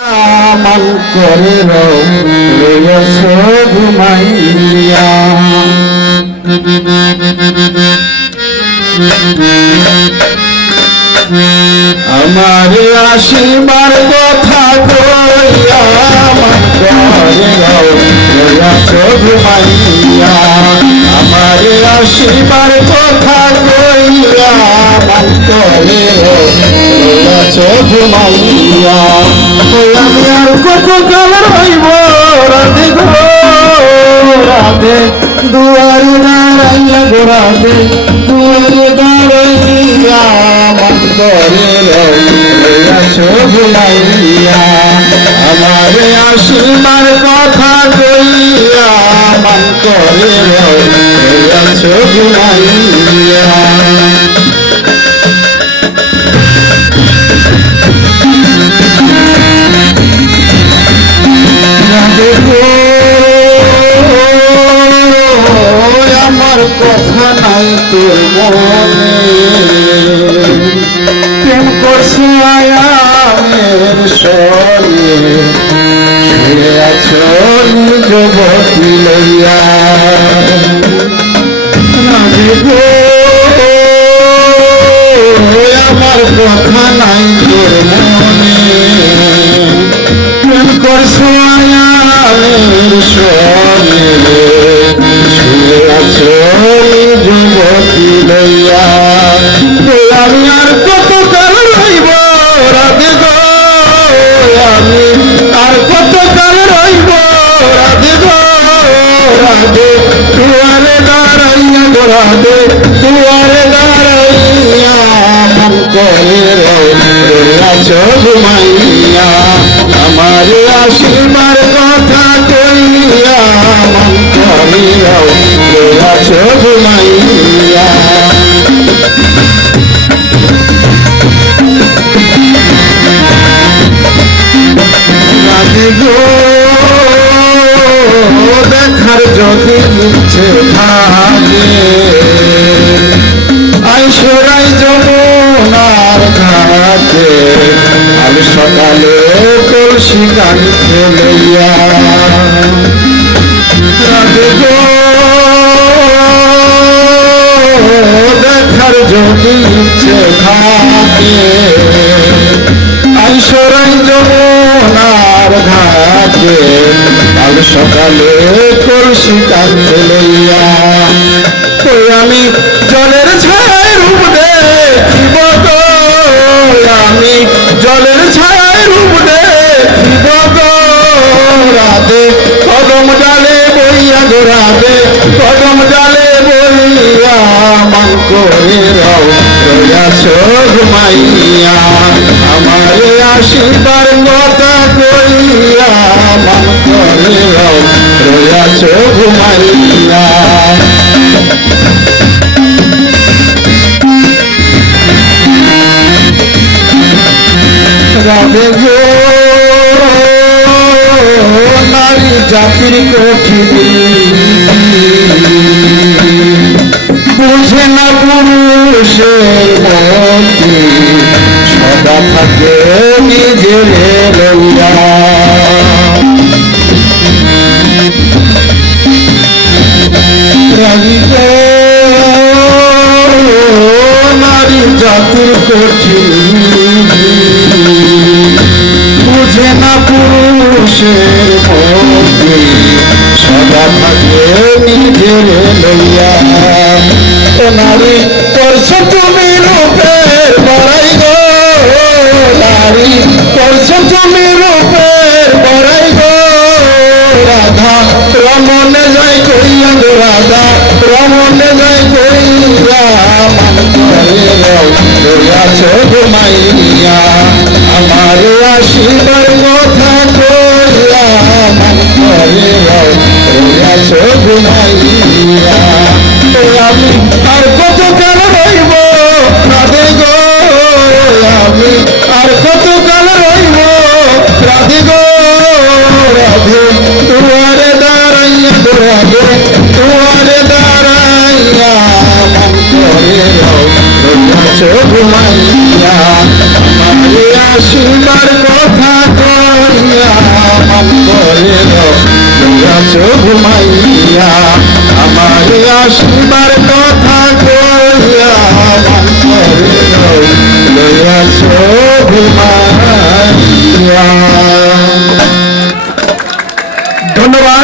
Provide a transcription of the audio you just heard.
মান করে রয়েছ ঘুমাইয়া আমার আসিবার কথা কইয়া মান করে রয়েছ ঘুমাইয়া আমার আসিবার কথা কইয়া মান করে রয়েছ ঘুমাইয়া আমি আর কত কাল রইব রাধে গো রাধে দুয়ারে দাঁড়াইয়া গো রাধে দুয়ারে দাঁড়াইয়া মন করে রইয়াছ ভুলাইয়া আমার আসিবার কথা কইয়া মন করে রইয়াছ ভুলাইয়া আমার কথা নাই তোর মনে প্রেম করছি আয়ামের সনে শুয়ে আছো নিজবতী লইয়া আমার কথা নাই তোর মনে প্রেম করছি আয়ামের সনে শুয়ে আছো যুবতী লইয়া আমি আর কত কাল রইব রাধে গো আমি আর কত কাল রইব রাধে গো রাধে দুয়ারে দাঁড়াইয়া গো রাধে দুয়ারে দাঁড়াইয়া মন করে রইয়াছো ঘুমাইয়া আমার আসিবার কথা কইয়া মন করে রইয়াছো ঘুমাইয়া রাধে গো দেখার যদি ইচ্ছে থাকে আইসরাই যমুনার ঘাটে আমি সকালে কলসি কাঁধে লইয়া রাধে গো দেখার যদি ইচ্ছে থাকে আইসরাই যমুনার ঘাটে কাল সকালে কলসি কাঁধে লইয়া আমি জলের ছায় রূপ দেখিব গো আমি জলের ছায় রূপ দেখিব গো রাধে কদম জালে বইয়া গো রাধে কদম জালে বইয়া মন করে রইয়াছো ঘুমাইয়া আমার আসিবার কথা কইয়া মন করে রইয়াছো ঘুমাইয়া রাধে গো নারী জাতির কঠিনী বুঝে না পুরুষের মধ্যে সদা থাকে নিজের লইয়া রাধে গো নারী জাতির কঠিনী বুঝে না পুরুষের মধ্যে সদা থাকে নিজের লইয়া নারী করছো তুমি রূপের বড়াই গো নারী করছো তুমি রূপের বড়াই গো রাধা রমনে যাই কইয়া গো রাধা রমনে যাই কইয়া মান করে রইয়াছো ঘুমাইয়া আমার আসিবার কথা কইয়া মন করে রইয়াছো ঘুমাইয়া আমি আর কত কাল রইব রাধে গো আমি আর কত কাল রইব রাধে গো রাধে দুয়ারে দাঁড়াইয়া গো রাধে দুয়ারে দাঁড়াইয়া মন করে রইয়াছো ঘুমাইয়া আমার আসিবার কথা কইয়া এসো ঘুমাইয়া আমার আসিবার কথা কইয়া মন করে